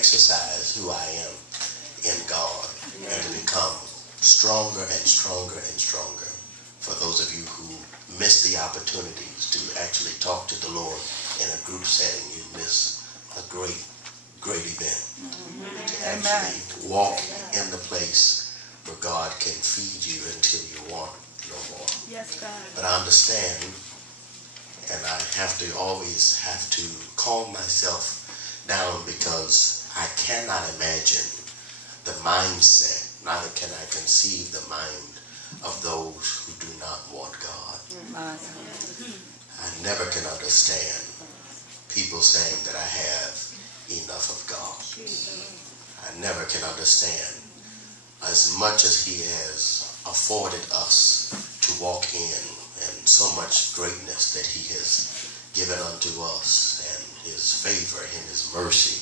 exercise who I am in God and to become stronger and stronger and stronger. For those of you who miss the opportunities to actually talk to the Lord in a group setting, you miss a great, great event. To actually walk in the place where God can feed you until you want no more. Yes, God. But I understand, and I always have to calm myself down, because I cannot imagine the mindset, neither can I conceive the mind of those who do not want God. I never can understand people saying that I have enough of God. I never can understand, as much as he has afforded us to walk in, and so much greatness that he has given unto us, and his favor and his mercy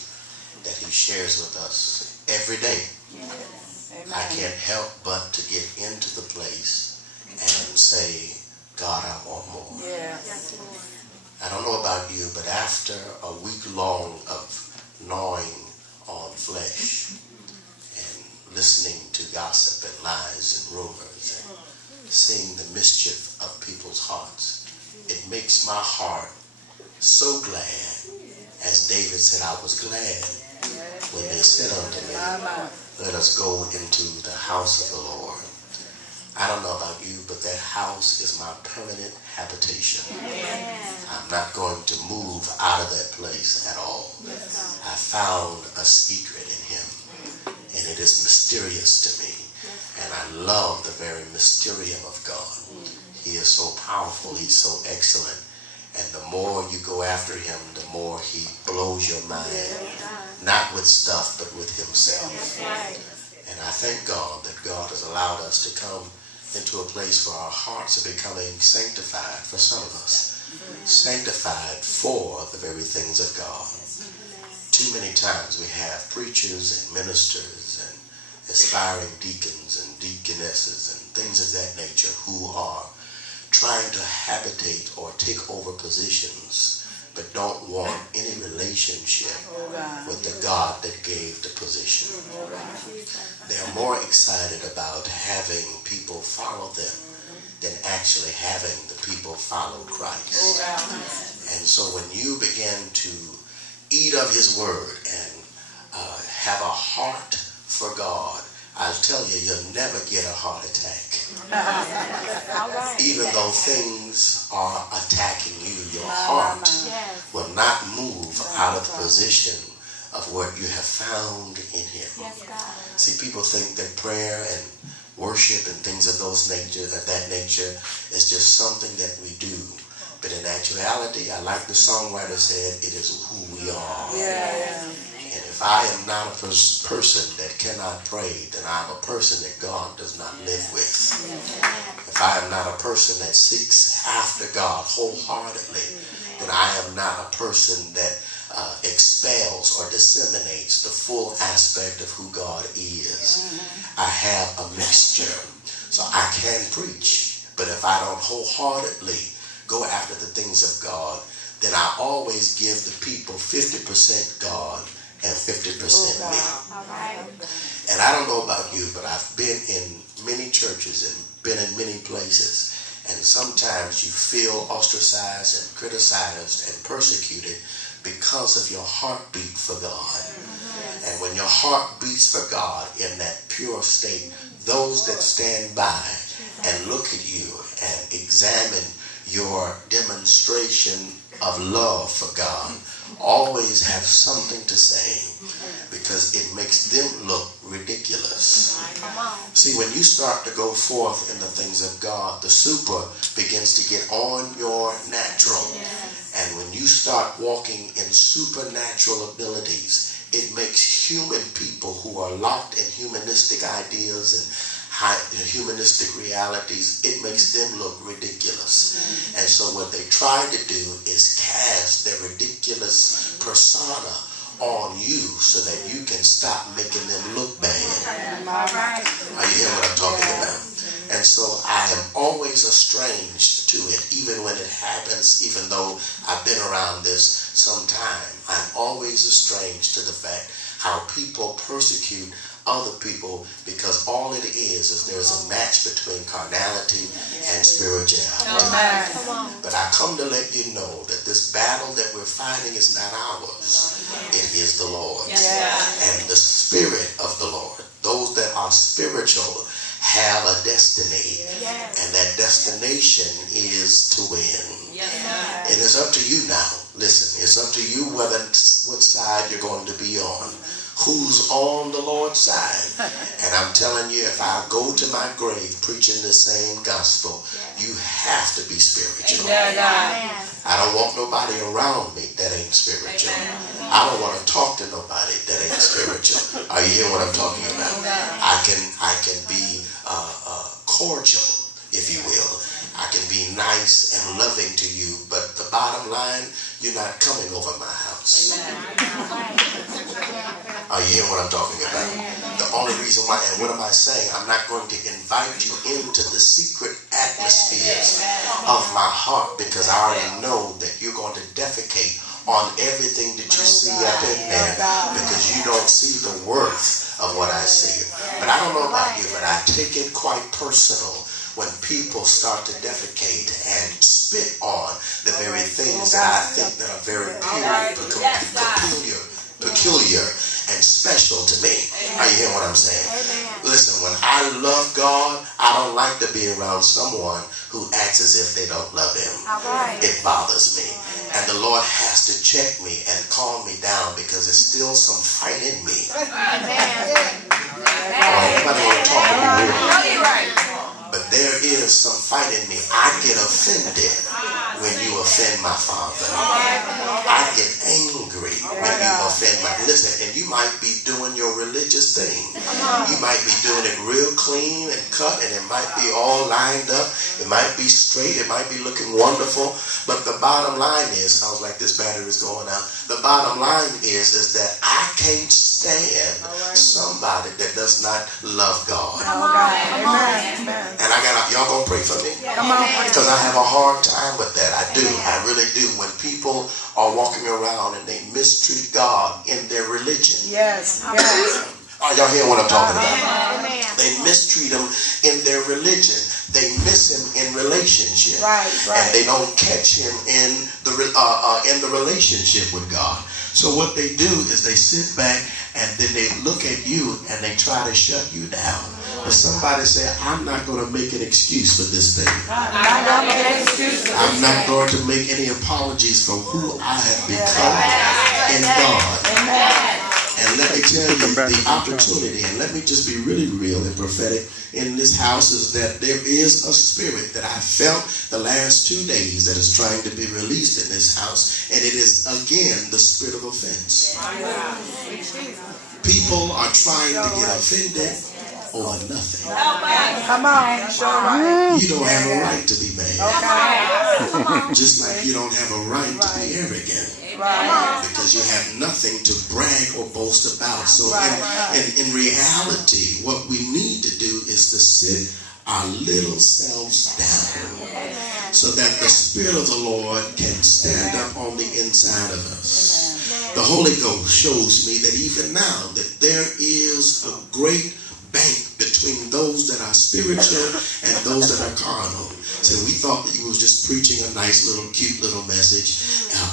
that he shares with us every day. Yes. I can't help but to get into the place and say, God, I want more. Yes. I don't know about you, but after a week long of gnawing on flesh and listening to gossip and lies and rumors and seeing the mischief of people's hearts, it makes my heart so glad. As David said, I was glad when they said unto me, let us go into the house of the Lord. I don't know about you, but that house is my permanent habitation. I'm not going to move out of that place at all. I found a secret in him, and it is mysterious to me. And I love the very mysterium of God. He is so powerful. He's so excellent. And the more you go after him, the more he blows your mind. Not with stuff, but with himself. And I thank God that God has allowed us to come into a place where our hearts are becoming sanctified for some of us. Sanctified for the very things of God. Too many times we have preachers and ministers and aspiring deacons and deaconesses and things of that nature who are trying to habitate or take over positions, but don't want any relationship with the God that gave the position. They're more excited about having people follow them than actually having the people follow Christ. And so when you begin to eat of his word and have a heart for God, I'll tell you, you'll never get a heart attack. Even though things are attacking you, your heart will not move out of the position of what you have found in him. See, people think that prayer and worship and things of that nature is just something that we do. But in actuality, I like the songwriter said, it is who we are. And if I am not a person that cannot pray, then I'm a person that God does not live with. If I am not a person that seeks after God wholeheartedly, then I am not a person that expels or disseminates the full aspect of who God is. I have a mixture. So I can preach, but if I don't wholeheartedly go after the things of God, then I always give the people 50% God and 50% me. And I don't know about you, but I've been in many churches and been in many places, and sometimes you feel ostracized and criticized and persecuted because of your heartbeat for God. And when your heart beats for God in that pure state, those that stand by and look at you and examine your demonstration of love for God always have something to say, because it makes them look ridiculous. See, when you start to go forth in the things of God, the super begins to get on your natural. And when you start walking in supernatural abilities, it makes human people who are locked in humanistic ideas and humanistic realities, it makes them look ridiculous. And so what they try to do is cast their ridiculous persona on you so that you can stop making them look bad. Are you hearing what I'm talking about? And so I am always estranged to it, even when it happens, even though I've been around this some time. I'm always estranged to the fact how people persecute other people, because all it is there's a match between carnality and spirituality. But I come to let you know that this battle that we're fighting is not ours. It is the Lord's. And the Spirit of the Lord, those that are spiritual, have a destiny. And that destination is to win. And it's up to you now. Listen, it's up to you what side you're going to be on. Who's on the Lord's side. And I'm telling you, if I go to my grave preaching the same gospel, you have to be spiritual. I don't want nobody around me that ain't spiritual. I don't want to talk to nobody that ain't spiritual. Are you hearing what I'm talking about? I can be cordial, if you will. I can be nice and loving to you, but the bottom line, you're not coming over my house. Are you hearing what I'm talking about? The only reason why, and what am I saying? I'm not going to invite you into the secret atmospheres of my heart, because I already know that you're going to defecate on everything that you see up in there, because you don't see the worth of what I see. But I don't know about you, but I take it quite personal when people start to defecate and spit on the very things that I think that are very peculiar and special to me. Are you hearing what I'm saying? Listen, when I love God, I don't like to be around someone who acts as if they don't love him. It bothers me. And the Lord has to check me and calm me down, because there's still some fight in me. Everybody want to talk to me. But there is some fight in me. I get offended when you offend my Father. I get angry when you offend my... Listen, and you might be doing your religious thing. You might be doing it real clean and cut, and it might be all lined up. It might be straight. It might be looking wonderful. But the bottom line is, sounds like this battery is going out. The bottom line is that I can't stand somebody that does not love God. And y'all gonna pray for me? Because I have a hard time with that. I do. I really do. When people are walking around and they mistreat God in their religion. Are y'all hearing what I'm talking about? They mistreat him in their religion. They miss him in relationship. And they don't catch him in the relationship with God. So what they do is they sit back and then they look at you and they try to shut you down. But somebody say, I'm not going to make an excuse for this thing. I'm not going to make any apologies for who I have become in God. And let me tell you, the opportunity, and let me just be really real and prophetic in this house, is that there is a spirit that I felt the last 2 days that is trying to be released in this house. And it is, again, the spirit of offense. People are trying to get offended over nothing. Come on, you don't have a right to be mad. Just like you don't have a right to be arrogant. Because you have nothing to brag or boast about. So in reality, what we need to do is to sit our little selves down, so that the Spirit of the Lord can stand up on the inside of us. The Holy Ghost shows me that even now that there is a great bank between those that are spiritual and those that are carnal. So we thought that you was just preaching a nice little cute little message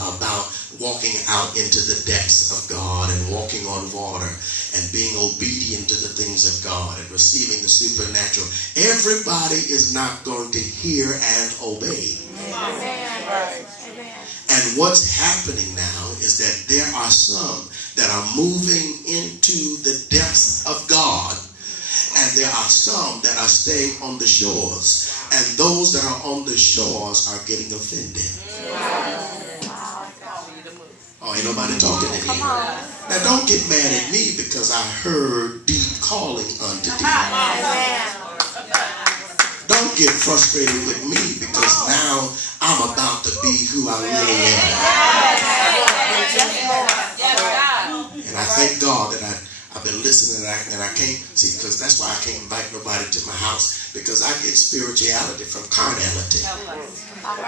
about walking out into the depths of God and walking on water and being obedient to the things of God and receiving the supernatural. Everybody is not going to hear and obey. And what's happening now is that there are some that are moving into the depths of God, and there are some that are staying on the shores, and those that are on the shores are getting offended. Oh, ain't nobody talking to me. Now don't get mad at me because I heard deep calling unto deep. Don't get frustrated with me because now I'm about to be who I really am. And I thank God that I've been listening and I can't see, because that's why I can't invite nobody to my house, because I get spirituality from carnality,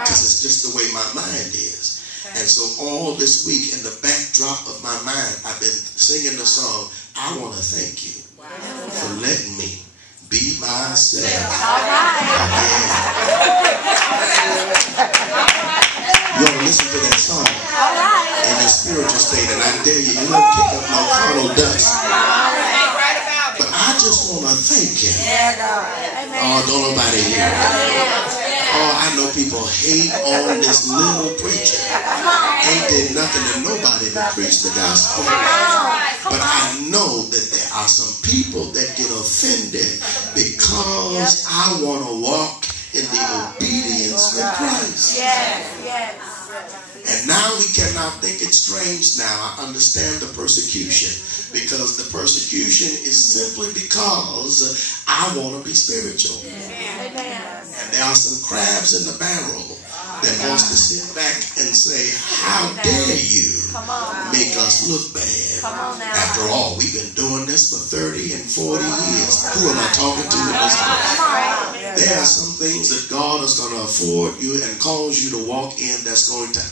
because it's just the way my mind is. And so all this week in the backdrop of my mind, I've been singing the song, I want to thank you for letting me be myself. All right. You ought to listen to that song All right. in your spiritual state, and I dare you, you don't kick up no carnal dust. But I just want to thank you. Oh, don't nobody hear me. Oh, I know people hate on this little preacher. Ain't did nothing to nobody to preach the gospel. But I know that there are some people that get offended because I want to walk in the obedience of Christ. And now we cannot think it strange now. I understand the persecution, because the persecution is simply because I want to be spiritual. And there are some crabs in the barrel that wants to sit back and say, how dare you make us look bad? After all, we've been doing this for 30 and 40 years. Who am I talking to in this place? There are some things that God is going to afford you and cause you to walk in that's going to,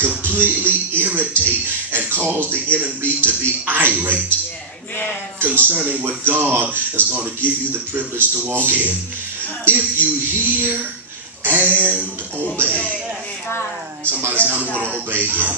completely irritate and cause the enemy to be irate concerning what God is going to give you the privilege to walk in. If you hear and obey. Somebody say, I want to obey him.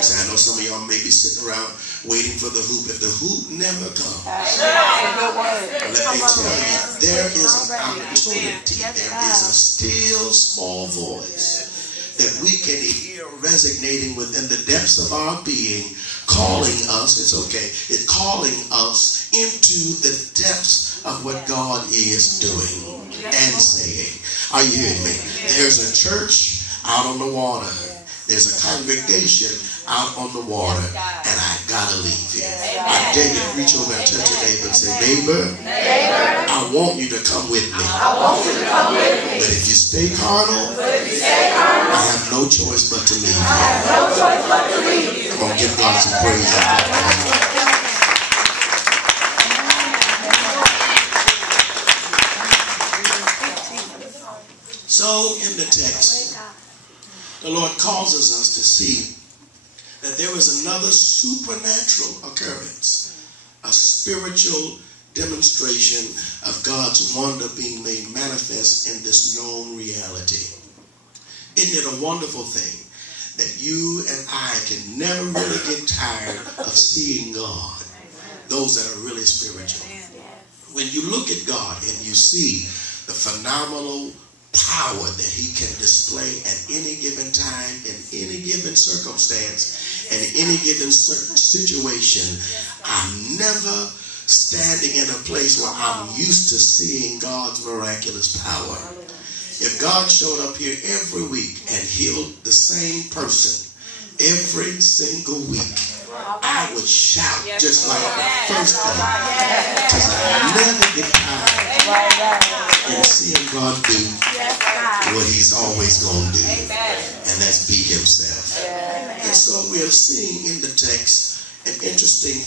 See, I know some of y'all may be sitting around waiting for the hoop. If the hoop never comes, let me tell you, there is an opportunity. There is a still small voice that we can hear resonating within the depths of our being, calling us, it's okay, it's calling us into the depths of what God is doing and saying. Are you hearing me? There's a church out on the water. There's a congregation out on the water, and I gotta leave here. I dare you to reach over and touch your neighbor and say, neighbor, I want you to come with me. But if you stay carnal, I have no choice but to leave. Come on, give God some praise. So in the text, the Lord causes us to see that there is another supernatural occurrence, a spiritual demonstration of God's wonder being made manifest in this known reality. Isn't it a wonderful thing that you and I can never really get tired of seeing God, those that are really spiritual? When you look at God and you see the phenomenal power that he can display at any given time, in any given circumstance, and any given situation, I'm never standing in a place where I'm used to seeing God's miraculous power. If God showed up here every week and healed the same person every single week, I would shout just like the first day, because I never get tired in seeing God do what he's always going to do, and that's be himself. And so we are seeing in the text an interesting